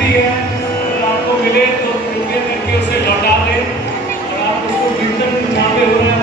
मिलती है, अगर आपको मिले तो कृपया करके उसे लौटा दें। और आप उसको कीर्तन जहाँ पे हो रहा है